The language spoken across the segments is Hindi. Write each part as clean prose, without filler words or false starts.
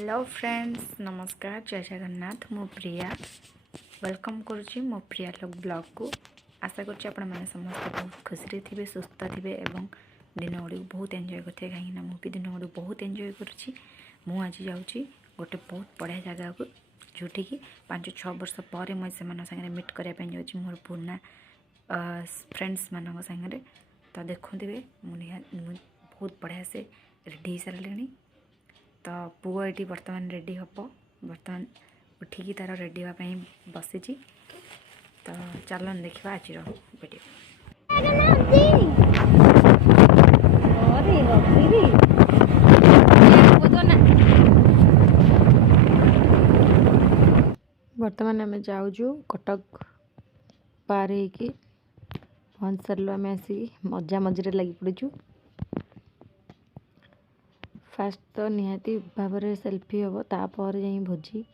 हेलो फ्रेंड्स, नमस्कार, जय जगन्नाथ। मो प्रिया वेलकम करुच्ची मो प्रिया लोग ब्लॉग को। आशा करुच्ची आपण मैंने समस्त बहुत खुशी थे, सुस्थ थे और दिन गुड़ी बहुत एंजॉय करते कहीं मुझे दिन गुड़ी बहुत एंजॉय करुच्ची। मुझे जाऊँगी गोटे बहुत बढ़िया जगह को जोटि कि 5-6 वर्ष पर मुझे सागे मीट करने जाऊँगी मोर पुराना फ्रेंड्स मान सागर। तो देखुवे मुझे बहुत बढ़िया से रेडी हो सारे। तो पुओ ये बर्तमान रेडी हम बर्तमान उठिकी तार रेडी हाँपाई बसी। तो चलन देखा आज वीडियो। बर्तमान आम जाऊँ कटक पार हो पहुँच सारू आम आसिक मजा मझे लगी पड़ू। फास्ट तो निहाती भाव में सेल्फी हम तापर जा भोजी।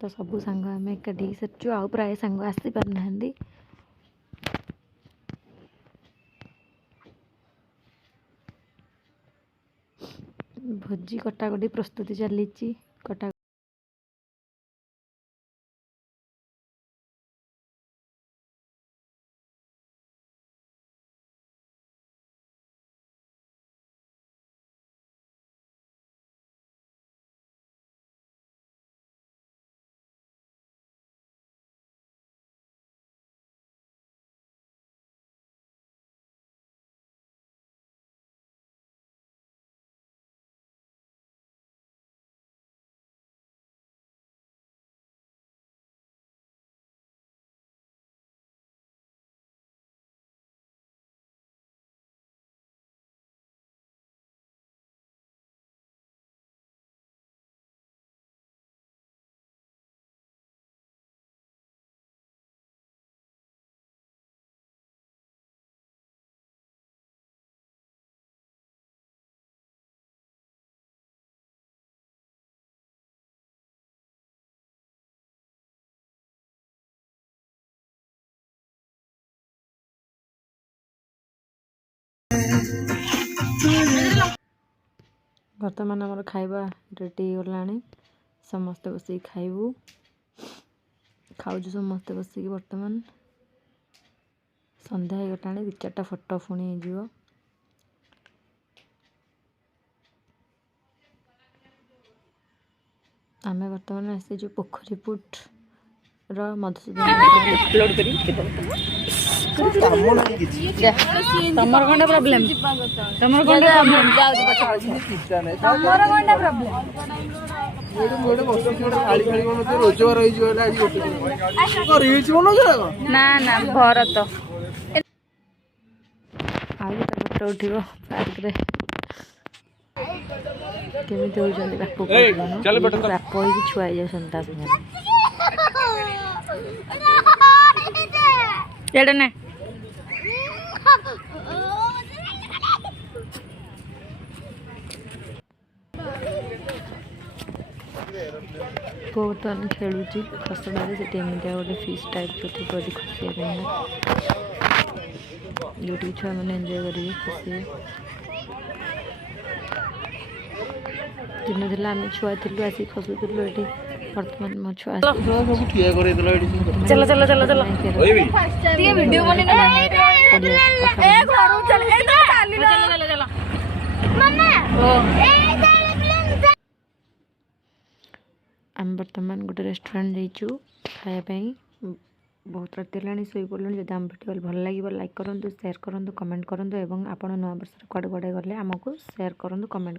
तो सबू सांग आम एकाठी सारी आउ प्राय सांग आसी पार ना। भोजी कटाकटी प्रस्तुति चली कटा बर्तमान आमर खाइबा रेडी गला। समस्ते बस खाइबू खाऊ समस्ते बसिक। बर्तमान संध्या हो गला 2-4टा फोटो पुणी हो। आम बर्तमान आसी पोखरी पुट मधुसूदन अपलोड तमर कौन प्रॉब्लम तमर कौन ना ना भरत आज फोटो उठो पार्क रे केमी होती बाप हो छुआ जाता ना बर्तमान खेलुची खसड़ा से गोटे फिश टाइप जो खुशी जो छुआ मैंने एंजॉय करेंगे खुशी। दिन आम छुआ थी आसिक खसुलु ये बर्तमान मो छुआ चलो चलो चलो चलो वीडियो आम बर्तमान गोटे रेस्टोरेंट जाइचु खायापाई। बहुत राति है शोई पड़े। जब आम भिडियो भल लगे लाइक करूँ, शेयर करूँ, कमेंट करूँ और आप नवा वर्ष कड़े कड़े गले आमको शेयर करूँ, कमेंट